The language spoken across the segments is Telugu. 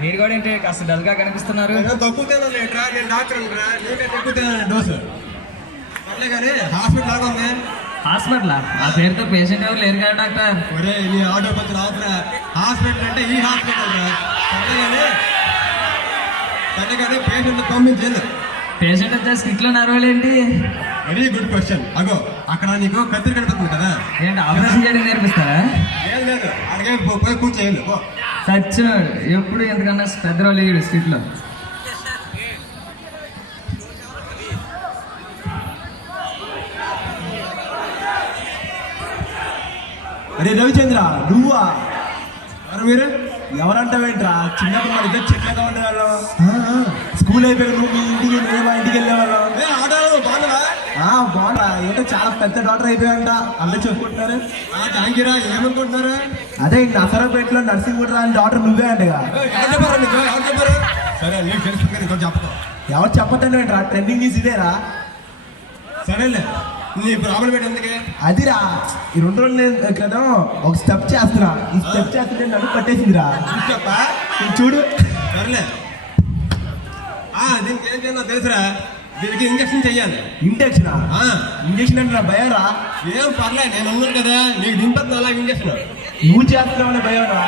మీరు కూడా ఏంటి కాస్త డల్గా కనిపిస్తున్నారు. తక్కువ తిన్నాను నేను డాక్టర్ తక్కువ తిన్నాను డోసు అట్లే కానీ హాస్పిటల్ లాగా ఉంది. హాస్పిటలా? ఆ పేరుతో పేషెంట్ ఎవరు లేరు కదా డాక్టర్. ఒరే ఈ ఆటో పత్రులు అవసరం హాస్పిటల్ అంటే ఈ హాస్పిటల్ అట్లే కానీ పేషెంట్ పంపించేది. పేషెంట్ వచ్చే స్కిట్లో నరవలేంటి? Very good question. అగో అక్కడ నీకు కత్తిరి కనిపిస్తుంది కదా, ఏంటి ఆపరేషన్ చేయడం నేర్పిస్తారా? ఏం లేదు అడిగే పోయి కూర్చోలేదు. సచ్చినాడు ఎప్పుడు ఎంతకన్నా పెద్దవాళ్ళు లేడు స్కిట్లో. అరే రవిచంద్ర నువ్వా? మరి మీరు ఎవరంటావేంట్రా? చిన్నప్పుడు మన ఇద్దరు చెట్లుగా ఉండేవాళ్ళం. స్కూల్ అయిపోయాక నువ్వు మీ ఇంటికి నేను మా ఇంటికి వెళ్ళేవాళ్ళం. ఆటోలో బాగుందా? బాగుంటా. ఏంటో చాలా పెద్ద డాక్టర్ అయిపోయాయంట అందరూ చెప్పుకుంటున్నారు. థ్యాంక్ యూరా. ఏమనుకుంటున్నారు? అదే నసరాపేటలో నర్సింగ్ కూడా రాని డాక్టర్ నువ్వే అంటగా. సరే నీకు తెలుసు ఇంకో చెప్పదు. ఎవరు చెప్పదండి ఏంట్రా? ట్రెండింగ్ న్యూస్ ఇదేరా. సరేలే నీ ప్రాబ్లం ఏంటి? ఎందుకే అదిరా ఈ 2 రోజుల క్రితం ఒక స్టెప్ చేస్తున్నా. ఈ స్టెప్ చేస్తుంటే నన్ను పట్టేసిందిరా. చెప్పా చూడు. సరేలే దీనికి ఏం చేయాలో తెలుసురా. దీనికి ఇంజక్షన్ చెయ్యాలి. ఇంజక్షన్? ఇంజక్షన్ అంటే నా భయం రా. ఏం పర్లేదు నేను ఉన్నాను కదా, నీకు దింపదు అలా ఇంజక్షన్. నువ్వు చేస్తున్నావు భయం రా.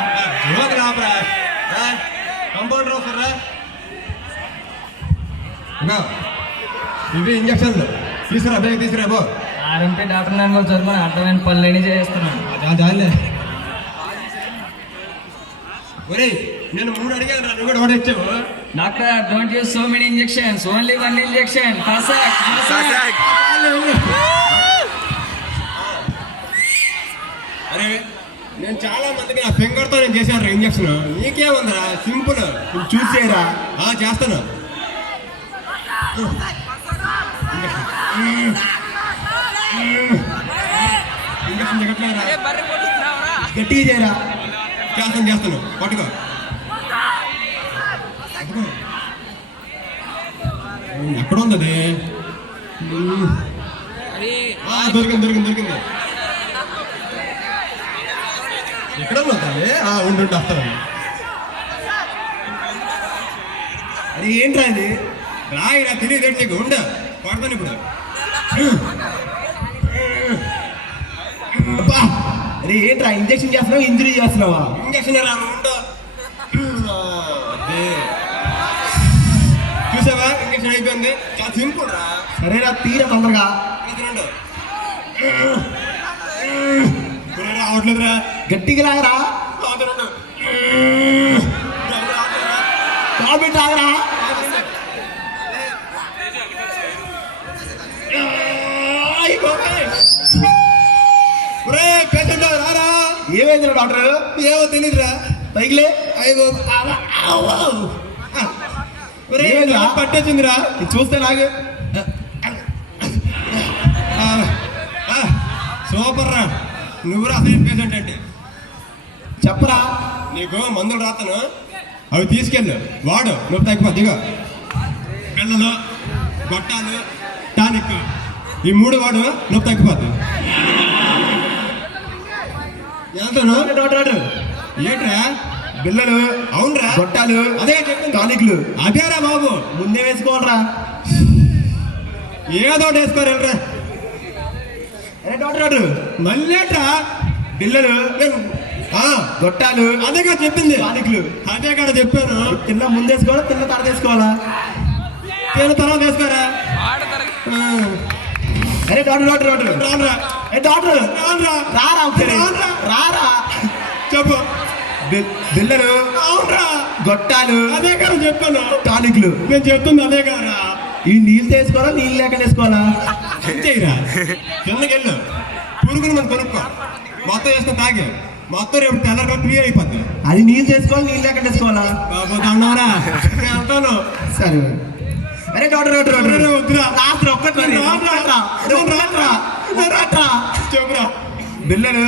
జోక్ రాబరా. కంపౌండర్ వస్తారా? ఇవి ఇంజక్షన్లు తీసుకురా, బేగ తీసుకురా బో. ఆర్ఎంపీ డాక్టర్ నేను కూడా చదువుకొని అర్థమైన పనులని చేస్తున్నాను. చాలే ఒరే నేను 3 అడిగాను రా, నువ్వు కూడా ఒకటి ఇచ్చావు. Doctor don't use so many injections, only 1 injection. అరే నేను చాలా మందికి నా ఫింగర్తో నేను చేశాను రా ఇంజక్షన్. నీకేముందిరా సింపుల్. చూస్ చేయరా. చేస్తాను. ఇంజక్షన్ గట్టిగా చేయరా. చేస్తాను పట్టుకో. ఎక్కడ ఉంది అది? దొరికింది. ఎక్కడ ఉంది? ఉండి వస్తాను. అరే ఏంట్రా ఇది? రాయిరా తెలియదు నీకు. ఉండ పడతాను ఇప్పుడు. అరే ఏంట్రా ఇంజక్షన్ చేస్తున్నావు ఇంజరీ చేస్తున్నావా? ఇంజక్షన్ రా ఉండు. చూసావా ఇంజక్షన్ అయిపోయింది. చాలా సింపుల్ రా. సరేరా తీరా తొందరగా. అవట్లేదురా. గట్టిగా లాగరా. టాబ్లెట్ లాగరా. ఏమైందిరా డాక్టర్? ఏమో తెలీదురా. పైకిలే. పట్టేసిందిరా. చూస్తే నాకు సూపర్ రా. నువ్వు అసలు పేషెంట్ అంటే చెప్పరా. నీకు మందులు రాస్తాను, అవి తీసుకెళ్ళు వాడు. నువ్వు తగ్గిపోద్ది. ఇగో పిల్లలు, గొట్టాలు, టానిక్ ఈ 3 వాడు. నువ్వు తగ్గిపోద్ది. వెళ్తాను. ఏంట్రా? బిల్లలు. అవునరా. గొట్టాలు. అదే చెప్పింది. టానిక్లు. అదేరా బాబు. ముందే వేసుకోవాలరా. ఏదో వేసుకోరా. అరే డాక్టర్ మళ్ళేట్రా? బిల్లలు, గొట్టాలు. అదేగా చెప్పింది. టానిక్లు. అదే కాడ చెప్పాను. తిన్న ముందేసుకోవాలా తిన్న తర్వాత వేసుకోవాలా? తిన్న తర్వాత వేసుకోరా. అరే డాక్టర్ రానురా. డాక్టర్ రారా ఒకసారి. రారా. చెప్పు. బిల్లలు. అవునరా. గొట్టాలు. అదే కాడ చెప్పాను. టానిక్లు. నేను చెప్తుంది అదే కాదురా. ఈ నీళ్ళు వేసుకోవాలా నీళ్ళు లేక వేసుకోవాలా? అంతేరా. కిందకెళ్ళు పురుగులు మనం కొనుక్కో. మొత్తం వేసుకొని తాగే మొత్తం రేపు తెల్లగా క్లియర్ అయిపోద్ది. అది నీళ్ళు చేసుకోవాలి నీళ్ళు లేక వేసుకోవాలా? బాబు అన్నారా? వెళ్తాను. సరే. అరే డాక్టర్ వద్దురా. రాత్రి ఒక్కటి చెప్పురా. బిల్లలు,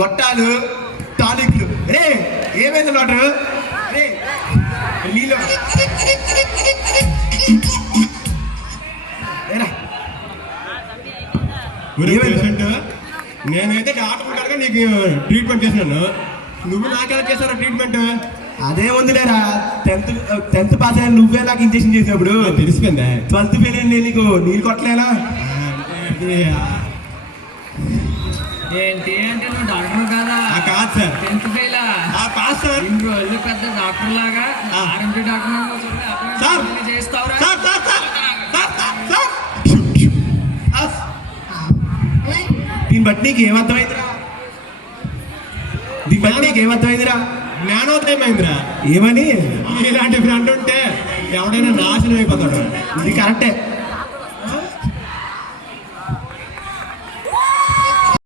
గొట్టాలు, టానిక్లు. రే ఏమైంది డాక్టర్? రే నీళ్ళు. నేనైతే డాక్టర్ కనుక నీకు ట్రీట్మెంట్ చేసినాను. నువ్వు నాకెలా చేశారా ట్రీట్మెంట్? అదే ఉందిలేరా, 10th పాస్ అయిన నువ్వే నాకు ఇంజక్షన్ చేసినప్పుడు తెలిసిపోయిందా? 12th ఫెయిల్ అయింది నీకు, నీళ్ళు కొట్టలేనా? ఏంటి అంటే నువ్వు డాక్టర్ కదా? కాదు సార్. 10th ఫెయిల్ కాదు సార్. ఇన్ని రోజులు పెద్ద డాక్టర్ లాగా ఆర్ఎంపీ డాక్టర్ సార్. చేస్తావురా? Sir, sir, sir, sir, sir, sir. దీన్ని బట్టి నీకు ఏమర్థమైందిరా? దీన్ని బట్టి నీకు ఏమర్థమైందిరా? జ్ఞానోదయమైందిరా. ఏమని? ఇలాంటి ఫ్రెండ్ ఉంటే ఎవడైనా నాశనం అయిపోతాడు. ఇది కరెక్టే.